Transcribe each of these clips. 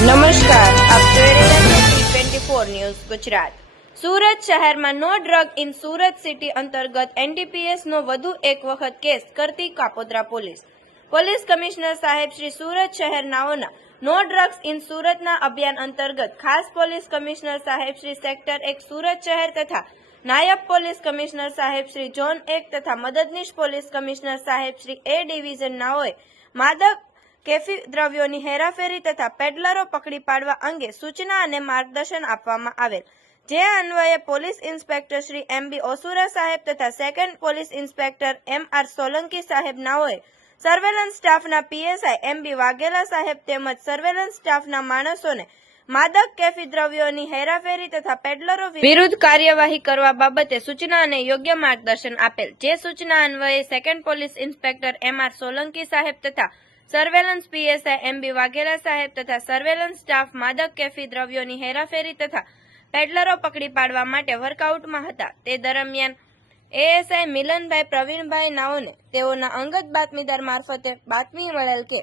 નમસ્કાર, આપ જોઈ રહ્યા છો T24 ન્યૂઝ ગુજરાત। સુરત શહેરમાં નો ડ્રગ ઇન સુરત સિટી અંતર્ગત NDPS નો વધુ એક વખત કેસ કરતી કાપોદ્રા પોલીસ। પોલીસ કમિશનર સાહેબ શ્રી સુરત શહેરનાઓના નો ડ્રગ્સ ઇન સુરતના અભિયાન અંતર્ગત ખાસ પોલીસ કમિશનર સાહેબ શ્રી સેક્ટર 1 સુરત શહેર તથા નાયબ પોલીસ કમિશનર સાહેબ શ્રી ઝોન 1 તથા મદદનીશ પોલીસ કમિશનર સાહેબ શ્રી A ડિવિઝન નાઓએ માદક કેફી દ્રવ્યોની હેરાફેરી તથા પેડલરો પકડી પાડવા અંગે સૂચના અને માર્ગદર્શન આપવામાં આવેલ, જે અન્વયે પોલીસ ઇન્સ્પેક્ટર શ્રી MB ઓસુરા સાહેબ તથા second police inspector MR Solanki સાહેબ નાઓએ સર્વેલન્સ સ્ટાફના PSI MB વાઘેલા સાહેબ તેમજ સર્વેલન્સ સ્ટાફના માણસોને માદક કેફી દ્રવ્યોની હેરાફેરી તથા પેડલરો વિરુદ્ધ કાર્યવાહી કરવા બાબતે સૂચના અને યોગ્ય માર્ગદર્શન આપેલ, જે સૂચના અન્વયે second police inspector MR Solanki સાહેબ તથા સર્વેલન્સ PSI MB વાઘેલા સાહેબ તથા સર્વેલન્સ સ્ટાફ માદક કેફી દ્રવ્યોની હેરાફેરી તથા પેડલરો પકડી પાડવા માટે વર્કઆઉટમાં હતા। તે દરમિયાન ASI મિલનભાઈ પ્રવીણભાઈ નાઓને તેઓના અંગત બાતમીદાર મારફતે બાતમી મળેલ કે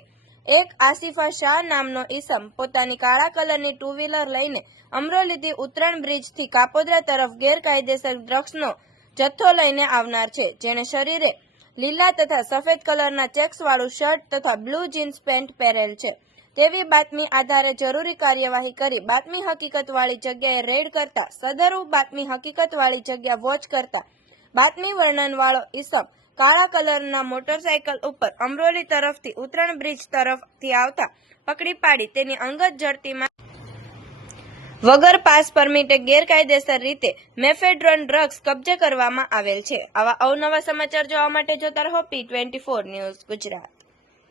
એક આસિફા શાહ નામનો ઈસમ પોતાની કાળા કલરની ટુ વ્હીલર લઈને અમરોલીથી ઉત્તરાયણ બ્રિજથી કાપોદ્રા તરફ ગેરકાયદેસર ડ્રગ્સનો જથ્થો લઈને આવનાર છે, જેણે શરીરે લીલા તથા સફેદ કલરના ચેક્સ વાળું શર્ટ તથા બ્લુ જીન્સ પેન્ટ પહેરેલ છે તેવી બાતમી આધારે જરૂરી કાર્યવાહી કરી બાતમી હકીકત વાળી જગ્યાએ રેડ કરતા સદરુ બાતમી હકીકત વાળી જગ્યા વોચ કરતા બાતમી વર્ણન વાળો ઈસમ કાળા કલરના મોટરસાયકલ ઉપર અમરોલી તરફથી ઉત્તરાયણ બ્રિજ તરફથી આવતા પકડી પાડી તેની અંગત ઝડતીમાં વગર પાસ પરમિટે ગેરકાયદેસર રીતે મેફેડ્રોન ડ્રગ્સ કબજે કરવામાં આવેલ છે। આવા અવનવા સમાચાર જોવા માટે જોતા રહો T24 ન્યૂઝ ગુજરાત।